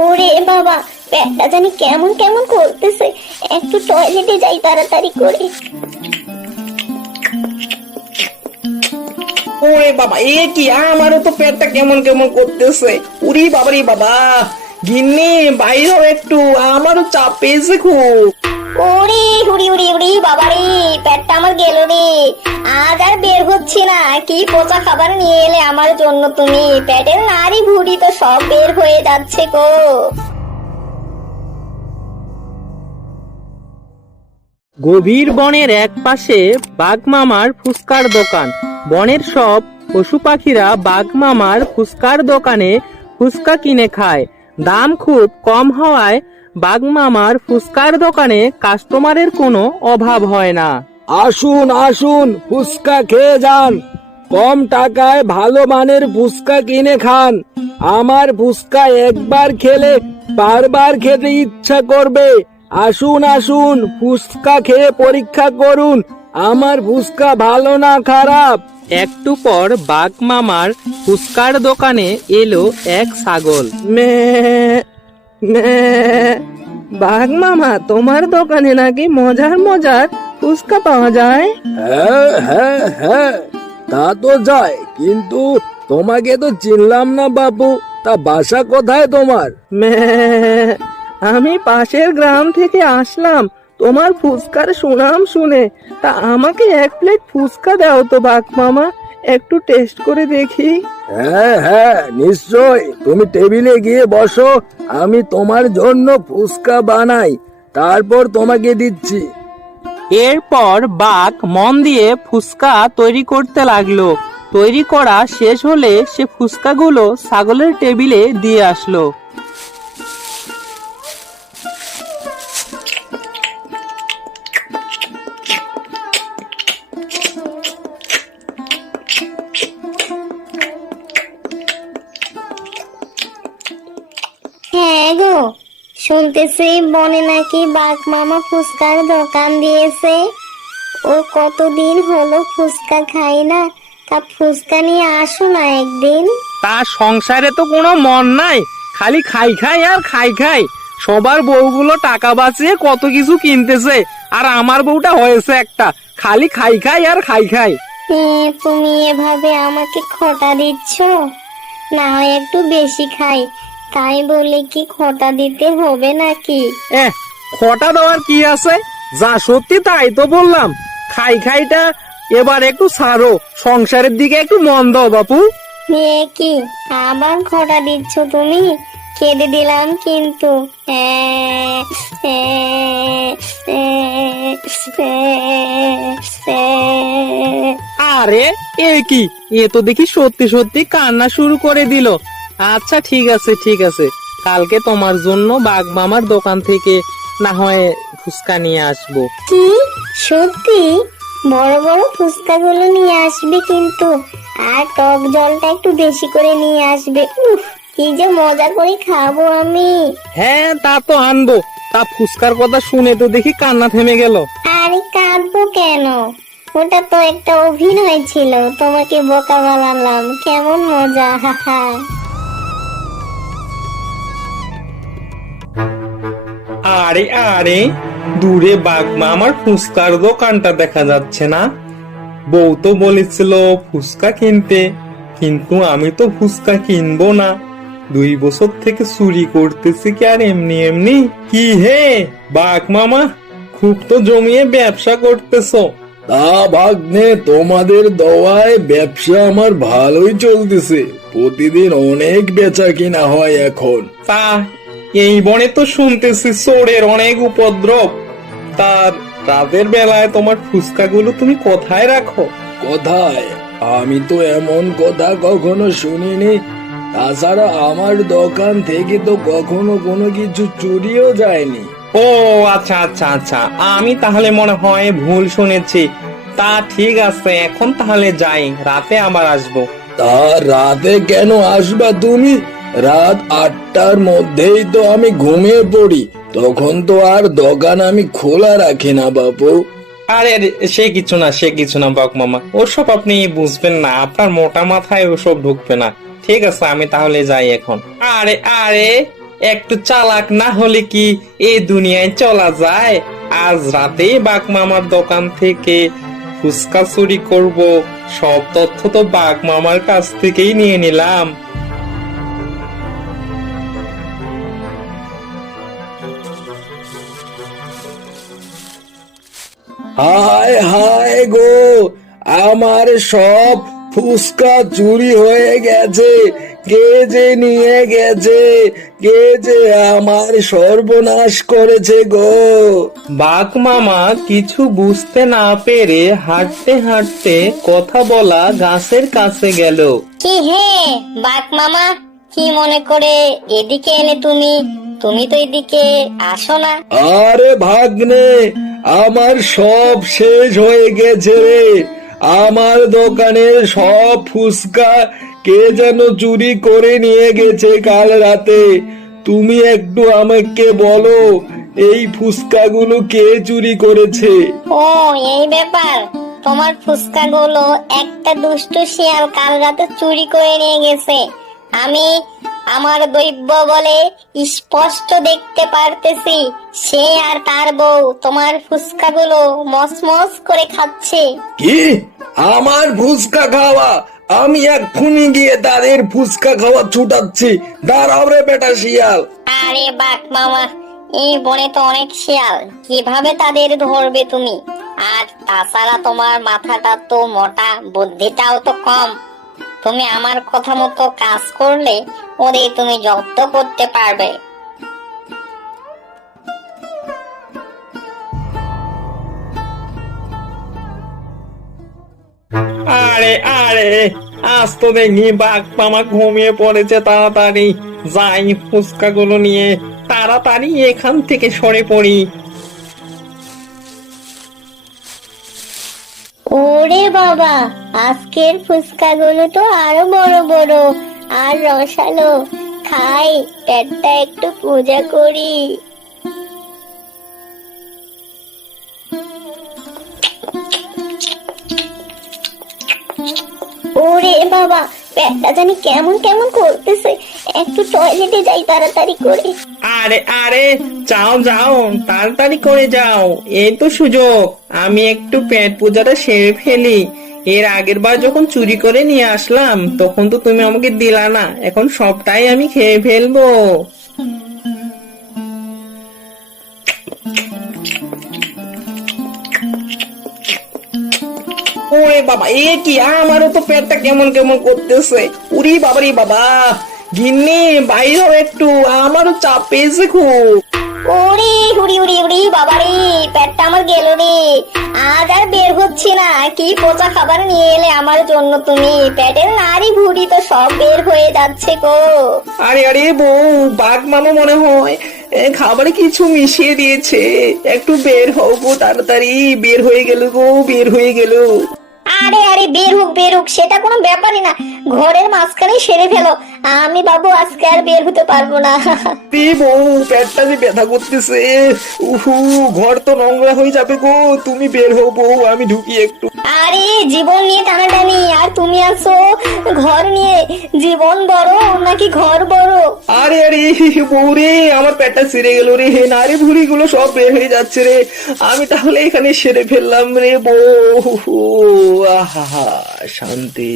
ওরে বাবা, পেটটা জানি কেমন কেমন করতেছে, একটু টয়লেটে যাই তাড়াতাড়ি করে। ওরে বাবা, এ কি, আমারও তো পেটটা কেমন কেমন করতেছে। উরি বাবারি বাবা, গিন্নি বাইরে হও একটু, আমারও চাপ পেয়েছে খুব। ওরে উড়ি উড়ি উড়ি বাবারে, পেটটা আমার গেল রে, আজ আর বের হচ্ছি না। কি পচা খাবার নিয়ে এলে আমার জন্য তুমি, পেটের নাড়ি ভুড়ি তো সব বের হয়ে যাচ্ছে গো। গভীর বনের এক পাশে বাঘ মামার ফুচকার দোকান। বনের সব পশু পাখিরা বাঘ মামার ফুচকার দোকানে ফুচকা কিনে খায়। দাম খুব কম হওয়ায় বাঘ মামার ফুচকার দোকানে কাস্টমারের কোনো অভাব হয় না। আসুন আসুন, ফুচকা খেয়ে যান, কম টাকায় ভালো মানের ফুচকা কিনে খান। আমার ফুচকা একবার খেলে বারবার খেতে ইচ্ছা করবে। আসুন আসুন, ফুচকা খেয়ে পরীক্ষা করুন আমার ফুচকা ভালো না খারাপ। একটু পর বাঘ মামার ফুচকার দোকানে এলো এক ছাগল। মে মে, বাঘ মামা, তোমার দোকানে নাকি মজার মজার ফুচকা পাওয়া যায়? হ্যাঁ হ্যাঁ হ্যাঁ, তা তো যায়, কিন্তু তোমাকে তো চিনলাম না বাবু। তা বাসা কোথায় তোমার? মে, আমি পাশের গ্রাম থেকে আসলাম তোমার ফুচকার সুনাম শুনে। তা আমাকে এক প্লেট ফুচকা দাও তো বাঘ মামা, একটু টেস্ট করে দেখি। হ্যাঁ হ্যাঁ নিশ্চয়, তুমি টেবিলে গিয়ে বসো, আমি তোমার জন্য ফুচকা বানাই, তারপর তোমাকে দিচ্ছি। এরপর বাঘ মন দিয়ে ফুচকা তৈরি করতে লাগলো। তৈরি করা শেষ হলে সে ফুচকাগুলো ছাগলের টেবিলে দিয়ে আসলো। হ্যাঁ গো, শুনতেছি বনে নাকি বাঘ মামা ফুচকার দোকান দিয়েছে। ও কতদিন হলো ফুচকা খাই না, তা ফুচকা নিয়ে আসো না একদিন। তার সংসারে তো কোনো মন নাই, খালি খাই খাই আর খাই খাই। সবার বউগুলো টাকা বাঁচিয়ে কত কিছু কিনতেছে, আর আমার বউটা হয়েছে একটা, খালি খাই খাই আর খাই খাই। তুমি এভাবে আমাকে খোঁটা দিচ্ছ, না হয় একটু বেশি খাই, তাই বলে কি খোঁটা দিতে হবে নাকি? খটা দেওয়ার কি আছে, যা সত্যি তাই তো বললাম। খাই খাইটা এবার একটু ছাড়ো, সংসারের দিকে একটু মন দাও বাপু। কি আবার খোঁটা দিচ্ছ তুমি? কেঁদে দিলাম কিন্তু। আরে এ কি, এ তো দেখি সত্যি সত্যি কান্না শুরু করে দিল। আচ্ছা ঠিক আছে ঠিক আছে, কালকে তোমার জন্য বাঘ মামার দোকান থেকে না হয় ফুচকা নিয়ে আসবো। কি সত্যি? বড় বড় ফুচকাগুলো নিয়ে আসবে কিন্তু, আর টক জলটা একটু বেশি করে নিয়ে আসবে। উফ, কি যে মজা করে খাবো আমি। হ্যাঁ তা তো আনবো। তা ফুচকার কথা শুনে তো দেখি কান্না থেমে গেল। আরে কাঁদবো কেন, ওটা তো একটা অভিনয় ছিল, তোমাকে বোকা বানালাম, কেমন মজা, হাহা। আরে আরে, দূরে বাঘ মামার ফুচকার দোকানটা দেখা যাচ্ছে না। বউ তো বলেছিল ফুচকা কিনতে, কিন্তু আমি তো ফুচকা কিনবো না। 2 বছর থেকে চুরি করতেছি কি আর এমনি এমনি? কি হে বাঘ মামা, খুব তো জমিয়ে ব্যবসা করতেছো। তা ভাগ্নে, তোমাদের দোয়ায় ব্যবসা আমার ভালোই চলতেছে, প্রতিদিন অনেক বেচা কিনা হয় এখন। তা এই বনে তো শুনতেছি চোরের অনেক উপদ্রব। তা রাতের বেলায় তোমার ফুচকাগুলো তুমি কোথায় রাখো? কোথায়? আমি তো এমন কথা কখনো শুনিনি। তাছাড়া আমার দোকান থেকে তো কখনো কোনো কিছু চুরিও যায়নি। ও আচ্ছা আচ্ছা আচ্ছা, আমি তাহলে মনে হয় ভুল শুনেছি। তা ঠিক আছে, এখন তাহলে যাই, রাতে আবার আসবো। তা রাতে কেন আসবা তুমি? রাত 8টার মধ্যেই তো আমি ঘুমিয়ে পড়ি, তখন তো আর দোকান আমি খোলা রাখি না বাপু। আরে আরে, সে কিছু না সে কিছু না বাঘ মামা, ওসব আপনি বুঝবেন না, আপনার মোটা মাথায় ওসব ঢুকবে না। ঠিক আছে, আমি তাহলে যাই এখন। আরে আরে, একটু চালাক না হলে কি এই দুনিয়ায় চলা যায়? আজ রাতেই বাঘ মামার দোকান থেকে ফুচকা চুরি করব। সব তথ্য তো বাঘ মামার কাছ থেকেই নিয়ে নিলাম। হায় হায় গো, আমার সব ফুসকা চুরি হয়ে গেছে। কে যে নিয়ে গেছে, কে যে আমার সর্বনাশ করেছে গো। বাঘ মামা কিছু বুঝতে না পেরে হাঁটতে হাঁটতে কথা বলা গাছের কাছে গেল। কি হে বাঘ মামা, কি মনে করে এদিকে এলে তুমি? তুমি তো এদিকে আসো না। আরে ভাগ্নে, আমার সব শেষ হয়ে গেছে রে। আমার দোকানের সব ফুসকা কে যেন চুরি করে নিয়ে গেছে কাল রাতে। তুমি একটু আমাকে বলো, এই ফুসকাগুলো কে চুরি করেছে? ও এই ব্যাপার, তোমার ফুচকা গুলো একটা দুষ্টু শিয়াল কাল রাতে চুরি করে নিয়ে গেছে। আমি আমার দৈব্য বলে স্পষ্ট দেখতে পারতেছি, সে আর তার বউ তোমার ফুচকা গুলো মসমস করে খাচ্ছে। কি? আমার ফুসকা খাওয়া? আমি এক্ষুনি গিয়ে তাদের ফুসকা খাওয়া ছুটাচ্ছি। দাঁড়াও রে বেটা শিয়াল। আরে বাঘ মামা, এই বনে তো অনেক শিয়াল, কিভাবে তাদের ধরবে তুমি? আর তাছাড়া তোমার মাথাটা তো মোটা, বুদ্ধিটাও তো কম। তুমি আমার কথা মতো কাজ করলে ওদের তুমি জব্দ করতে পারবে। আরে আরে, আজ তো দেখি বাঘ মামা ঘুমিয়ে পড়েছে। তাড়াতাড়ি যাই, ফুচকা গুলো নিয়ে তাড়াতাড়ি এখান থেকে সরে পড়ি। ওরে বাবা, আজকের ফুচকা গুলো তো আরো বড় বড় আর রসালো। খাই, পেটটা একটু পূজা করি। ওরে বাবা, পেটটা জানি কেমন কেমন করতেছে। একটু টয়লেটে যাই তাড়াতাড়ি করে। আরে আরে, যাও যাও, তাড়াতাড়ি করে যাও, এই তো সুযোগ। আমি একটু পেট পূজাটা সেরে ফেলি। এর আগের বার যখন চুরি করে নিয়ে আসলাম তখন তো তুমি আমাকে দিলা না, এখন সবটাই আমি খেয়ে ফেলবো। ওরে বাবা, এ কি? আমারও তো পেটটা কেমন কেমন করতেছে। উরি বাবারি বাবা, গিন্নি বাইরে হও একটু, আমারও চাপ পেয়েছে খুব। ওরে উড়ি উড়ি উড়ি বাবারে, পেটটা আমার গেল রে। আজ আর বের হচ্ছি না। কি পচা খাবার নিয়ে এলে আমার জন্য তুমি? পেটের নাড়ি ভুড়ি তো সব বের হয়ে যাচ্ছে গো। আরে আরে বউ, বাঘ মামা মনে হয় খাবারে কিছু মিশিয়ে দিয়েছে। একটু বের হও গো, তাড়াতাড়ি। বের হয়ে গেল গো, বের হয়ে গেল। আরে আরে, বের হোক, সেটা কোনো ব্যাপারই না। ঘরের মাঝখানে সেরে ফেলো। আমি বাবু আজকে আর বের হতে পারবো না। বউ, পেটটা যে ব্যথা করতেছে। উহু, ঘর তো নোংরা হয়ে যাবে গো। তুমি বের হও বউ, আমি ঢুকি একটু। আরে জীবন নিয়ে টানাটানি, আর তুমি আছো ঘর নিয়ে। জীবন বড় নাকি ঘর বড়? আরে আরে বউ রে, আমার পেটটা ছিঁড়ে গেল রে। নারী ভুড়ি গুলো সব বের হয়ে যাচ্ছে রে। আমি তাহলে এখানে সেরে ফেললাম রে বউ। আহা, শান্তি।